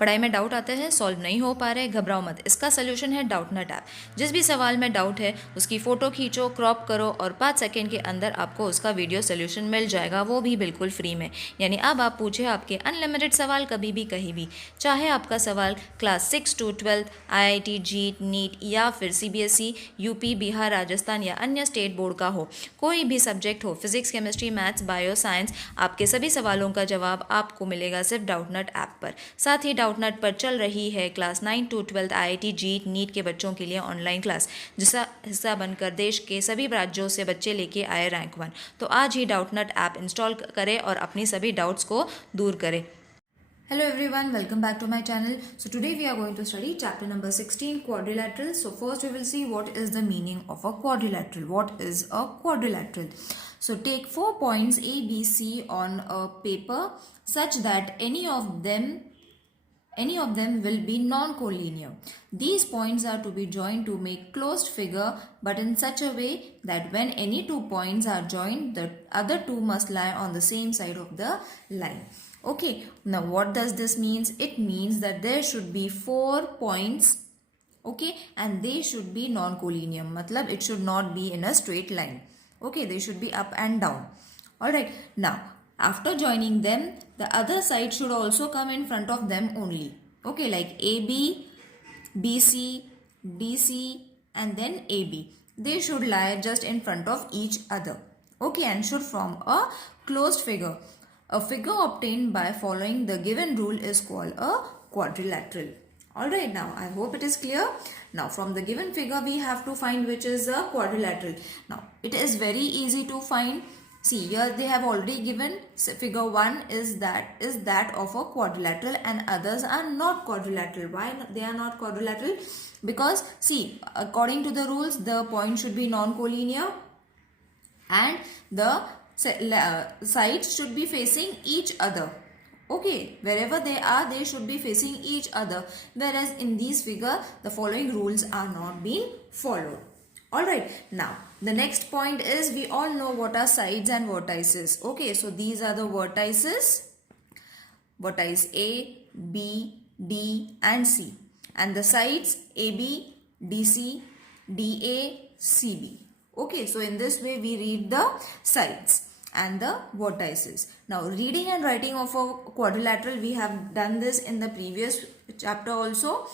पढ़ाई में डाउट आते हैं, सॉल्व नहीं हो पा रहे, घबराओ मत, इसका सोल्यूशन है डाउटनट ऐप। जिस भी सवाल में डाउट है उसकी फ़ोटो खींचो, क्रॉप करो और 5 सेकेंड के अंदर आपको उसका वीडियो सोल्यूशन मिल जाएगा, वो भी बिल्कुल फ्री में। यानी अब आप पूछे आपके अनलिमिटेड सवाल कभी भी कहीं भी, चाहे आपका सवाल क्लास 6 to 12 IIT जीट नीट या फिर CBSE यूपी बिहार राजस्थान या अन्य स्टेट बोर्ड का हो, कोई भी सब्जेक्ट हो, physics chemistry maths bio science, आपके सभी सवालों का जवाब आपको मिलेगा सिर्फ डाउटनट ऐप पर। साथ ही डाउटनट पर चल रही है क्लास 9 to 12 IIT जीट नीट के बच्चों के लिए ऑनलाइन क्लास, जिसका हिस्सा बनकर देश के सभी राज्यों से बच्चे लेके आए रैंक 1। तो आज ही डाउटनट ऐप इंस्टॉल करें और अपनी सभी डाउट्स को दूर करें। Hello everyone, welcome back to my channel. So today we are going to study chapter number 16, quadrilateral. So first we will see what is the meaning of a quadrilateral. What is a quadrilateral? So take 4 points A, B, C on a paper such that any of them will be non-collinear. These points are to be joined to make closed figure, but in such a way that when any 2 points are joined, the other 2 must lie on the same side of the line. Okay, now what does this means? It means that there should be 4 points, okay, and they should be non-collinear. Matlab it should not be in a straight line. Okay, they should be up and down. Alright, now after joining them, the other side should also come in front of them only. Okay, like AB, BC, DC and then AB. They should lie just in front of each other. Okay, and should form a closed figure. A figure obtained by following the given rule is called a quadrilateral. Alright, now I hope it is clear. Now from the given figure we have to find which is a quadrilateral. Now it is very easy to find. See, here they have already given figure 1 is that of a quadrilateral and others are not quadrilateral. Why they are not quadrilateral? Because see, according to the rules, the point should be non-collinear and the sides should be facing each other. Okay, wherever they are, they should be facing each other. Whereas in this figure, the following rules are not being followed. Alright, now the next point is we all know what are sides and vertices. Okay, so these are the vertices. Vertice A, B, D and C. And the sides AB, DC, DA, CB. Okay, so in this way we read the sides and the vertices. Now reading and writing of a quadrilateral, we have done this in the previous chapter also.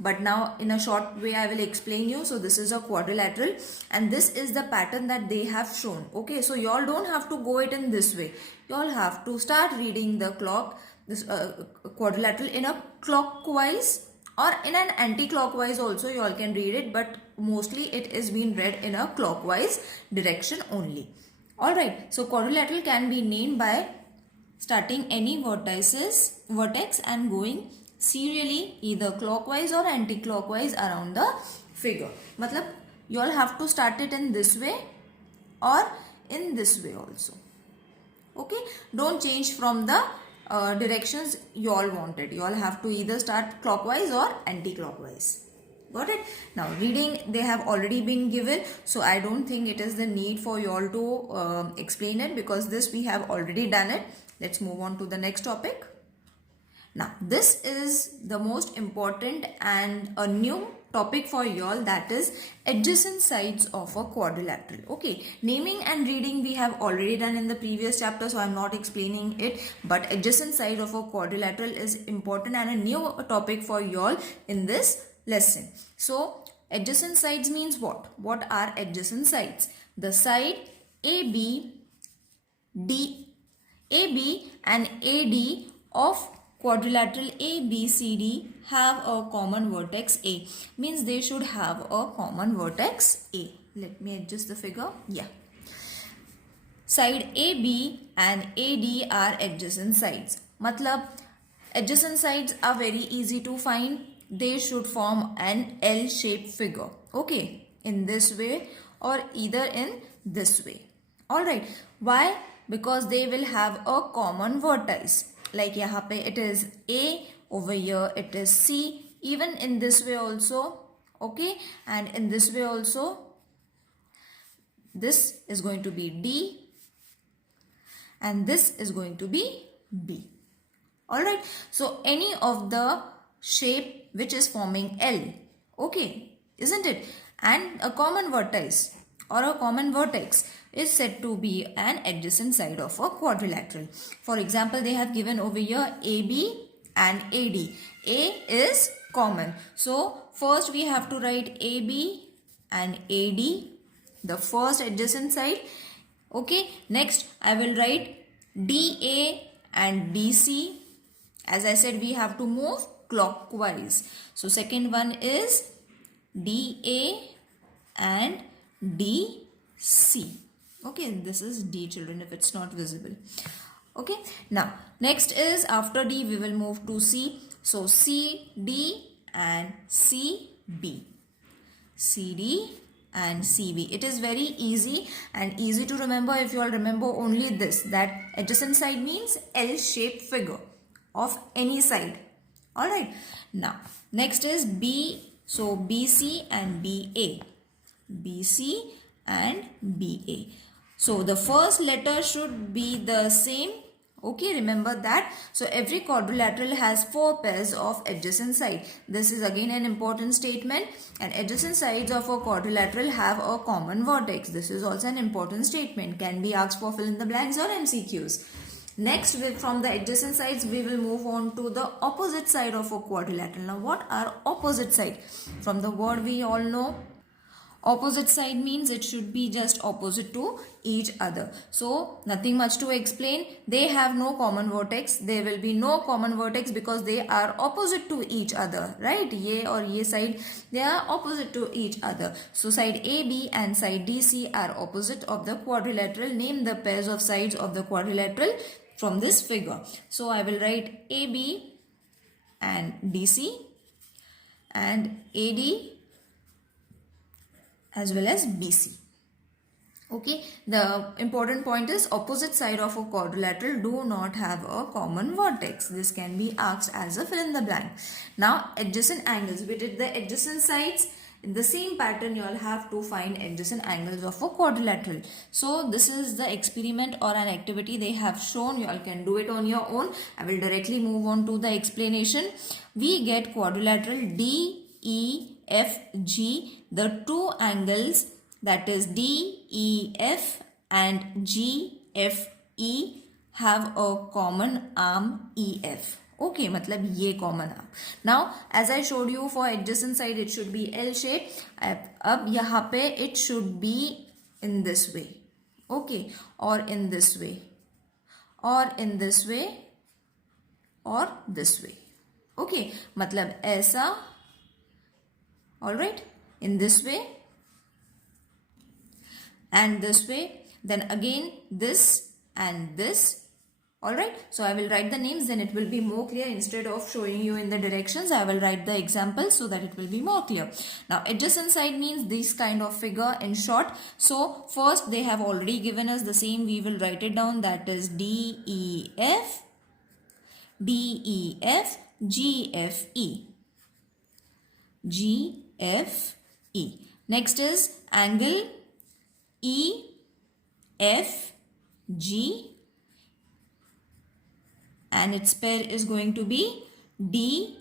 But now in a short way I will explain you. So this is a quadrilateral and this is the pattern that they have shown. Okay, so you all don't have to go it in this way. You all have to start reading the quadrilateral in a clockwise or in an anti-clockwise also you all can read it, but mostly it is being read in a clockwise direction only. Alright, so quadrilateral can be named by starting any vertex and going serially either clockwise or anti-clockwise around the figure. Matlab you all have to start it in this way or in this way also. Okay, don't change from the directions you all wanted. You all have to either start clockwise or anti-clockwise. Got it? Now reading they have already been given, so I don't think it is the need for you all to explain it because this we have already done it. Let's move on to the next topic. Now this is the most important and a new topic for y'all, that is adjacent sides of a quadrilateral. Okay, naming and reading we have already done in the previous chapter, so I'm not explaining it, but adjacent side of a quadrilateral is important and a new topic for y'all in this lesson. So adjacent sides means what? What are adjacent sides? The side AB and AD of quadrilateral ABCD have a common vertex A. Means they should have a common vertex A. Let me adjust the figure. Yeah. Side AB and AD are adjacent sides. Matlab adjacent sides are very easy to find. They should form an L-shaped figure. Okay. In this way or either in this way. Alright. Why? Because they will have a common vertex. Like यहाँ पे it is A, over here it is C, even in this way also, okay, and in this way also this is going to be D and this is going to be B. Alright, so any of the shape which is forming L, okay, isn't it? And a common vertex or a common vertex is said to be an adjacent side of a quadrilateral. For example, they have given over here AB and AD. A is common. So first we have to write AB and AD, the first adjacent side. Okay, next I will write DA and DC. As I said, we have to move clockwise. So second one is DA and DC. Okay, this is D, children, if it's not visible. Okay, now next is after D we will move to C. So CD and CB. CD and CB. It is very easy and easy to remember if you all remember only this, that adjacent side means L-shaped figure of any side. Alright, now next is B. So BC and BA. BC and BA. So the first letter should be the same. Okay, remember that. So every quadrilateral has 4 pairs of adjacent sides. This is again an important statement. And adjacent sides of a quadrilateral have a common vertex. This is also an important statement. Can be asked for fill in the blanks or MCQs. Next, from the adjacent sides, we will move on to the opposite side of a quadrilateral. Now, what are opposite side? From the word we all know, opposite side means it should be just opposite to each other. So, nothing much to explain. They have no common vertex. There will be no common vertex because they are opposite to each other. Right? Ye or ye side, they are opposite to each other. So, side AB and side DC are opposite of the quadrilateral. Name the pairs of sides of the quadrilateral from this figure. So, I will write AB and DC and AD as well as BC. Okay, the important point is opposite side of a quadrilateral do not have a common vertex. This can be asked as a fill in the blank. Now, adjacent angles. We did the adjacent sides. In the same pattern, you all have to find adjacent angles of a quadrilateral. So, this is the experiment or an activity they have shown. You all can do it on your own. I will directly move on to the explanation. We get quadrilateral DEFG, the two angles, that is DEF and GFE, have a common arm EF. Okay, मतलब ये common arm. Now, as I showed you for adjacent side, it should be L shape. अब यहाँ पे it should be in this way. Okay, or in this way, or in this way, or this way. Okay, मतलब ऐसा. Alright, in this way and this way, then again this and this. Alright, so I will write the names, then it will be more clear. Instead of showing you in the directions, I will write the examples so that it will be more clear. Now, adjacent side means this kind of figure in short. So, first they have already given us the same. We will write it down, that is DEF, DEF, GFE, GFE. Next is angle EFG, and its pair is going to be DGF.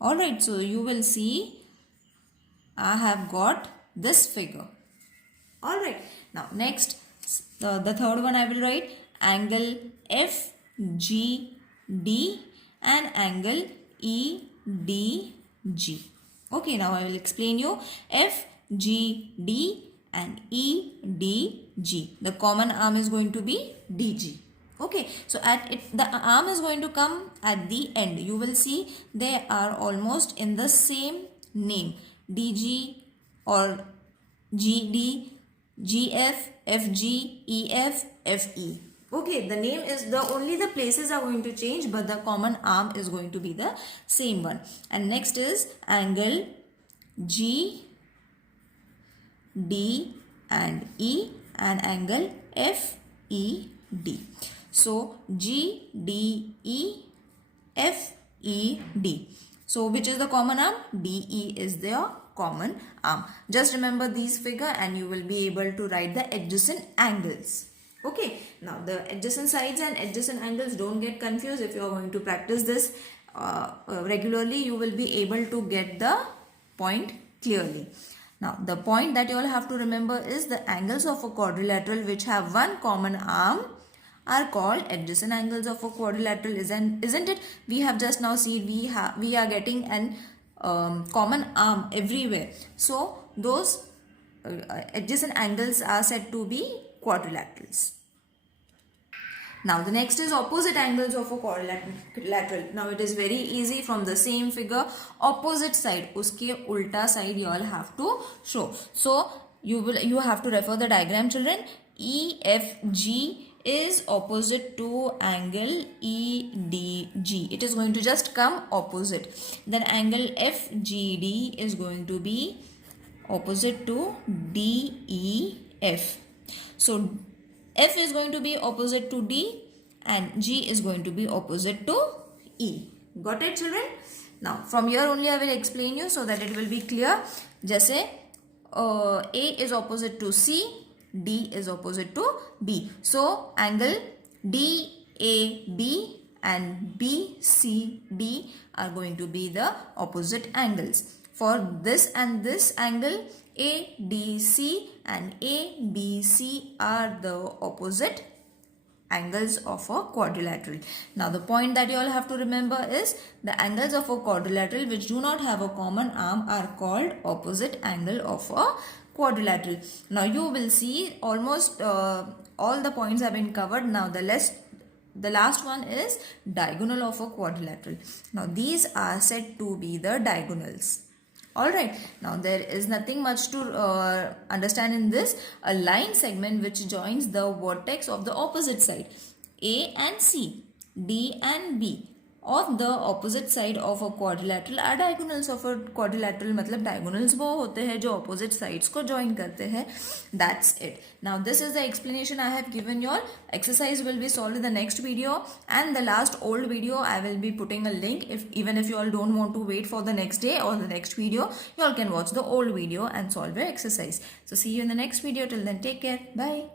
Alright, so you will see I have got this figure. Alright, now next, the third one I will write angle FGD and angle EDG. Okay, now I will explain you FGD and EDG. The common arm is going to be DG. Okay, so at it, the arm is going to come at the end. You will see they are almost in the same name. DG or GD, GF, FG, EF, FE. Okay, the name is only the places are going to change, but the common arm is going to be the same one. And next is angle G, D and E and angle F, E, D. So, G, D, E, F, E, D. So, which is the common arm? D, E is their common arm. Just remember these figure and you will be able to write the adjacent angles. Okay, now the adjacent sides and adjacent angles, don't get confused. If you are going to practice this regularly, you will be able to get the point clearly. Now the point that you all have to remember is the angles of a quadrilateral which have one common arm are called adjacent angles of a quadrilateral, isn't it? We have just now seen we are getting an common arm everywhere. So those adjacent angles are said to be quadrilaterals. Now the next is opposite angles of a quadrilateral. Now it is very easy from the same figure. Opposite side, uske ulta side you all have to show. So you have to refer the diagram, children. EFG is opposite to angle EDG. It is going to just come opposite. Then angle FGD is going to be opposite to DEF. So F is going to be opposite to D and G is going to be opposite to E. Got it, children? Now from here only I will explain you so that it will be clear. जैसे A is opposite to C, D is opposite to B. So angle DAB and BCD are going to be the opposite angles. For this and this angle, ADC and ABC are the opposite angles of a quadrilateral. Now the point that you all have to remember is the angles of a quadrilateral which do not have a common arm are called opposite angle of a quadrilateral. Now you will see almost all the points have been covered. Now the last one is diagonal of a quadrilateral. Now these are said to be the diagonals. Alright, now there is nothing much to understand in this. A line segment which joins the vertex of the opposite side, A and C, D and B, of the opposite side of a quadrilateral are diagonals of a quadrilateral. मतलब diagonals वो होते हैं जो opposite sides को join करते हैं. That's it. Now this is the explanation I have given you all. Exercise will be solved in the next video, and the last old video I will be putting a link. Even if you all don't want to wait for the next day or the next video, you all can watch the old video and solve your exercise. So see you in the next video. Till then, take care. Bye.